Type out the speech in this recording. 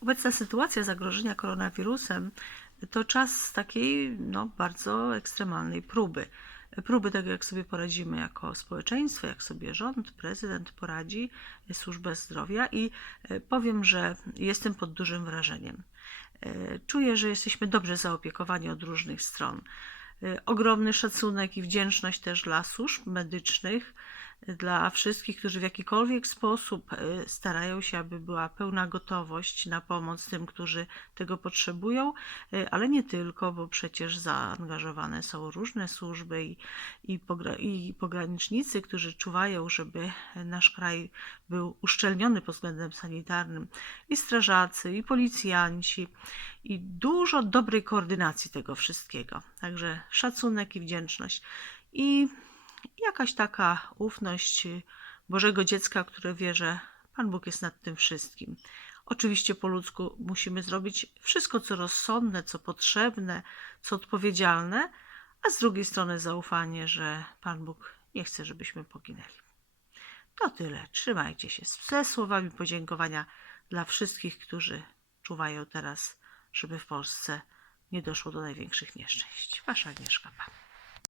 Obecna sytuacja zagrożenia koronawirusem to czas takiej no, bardzo ekstremalnej próby. Próby tego, jak sobie poradzimy jako społeczeństwo, jak sobie rząd, prezydent poradzi, służba zdrowia i e, powiem, że jestem pod dużym wrażeniem. E, Czuję, że jesteśmy dobrze zaopiekowani od różnych stron. E, Ogromny szacunek i wdzięczność też dla służb medycznych, e, dla wszystkich, którzy w jakikolwiek sposób e, starają się, aby była pełna gotowość na pomoc tym, którzy tego potrzebują, e, ale nie tylko, bo przecież zaangażowane są różne służby i, i, pogra- i pogranicznicy, którzy czuwają, żeby nasz kraj był uszczelniony pod względem sanitarnym, i strażacy, i policjanci, i dużo dobrej koordynacji tego wszystkiego. Także szacunek i wdzięczność. I jakaś taka ufność Bożego dziecka, które wie, że Pan Bóg jest nad tym wszystkim. Oczywiście po ludzku musimy zrobić wszystko, co rozsądne, co potrzebne, co odpowiedzialne, a z drugiej strony zaufanie, że Pan Bóg nie chce, żebyśmy poginęli. To tyle. Trzymajcie się. Ze słowami podziękowania dla wszystkich, którzy czuwają teraz, żeby w Polsce nie doszło do największych nieszczęść. Wasza Agnieszka Pan.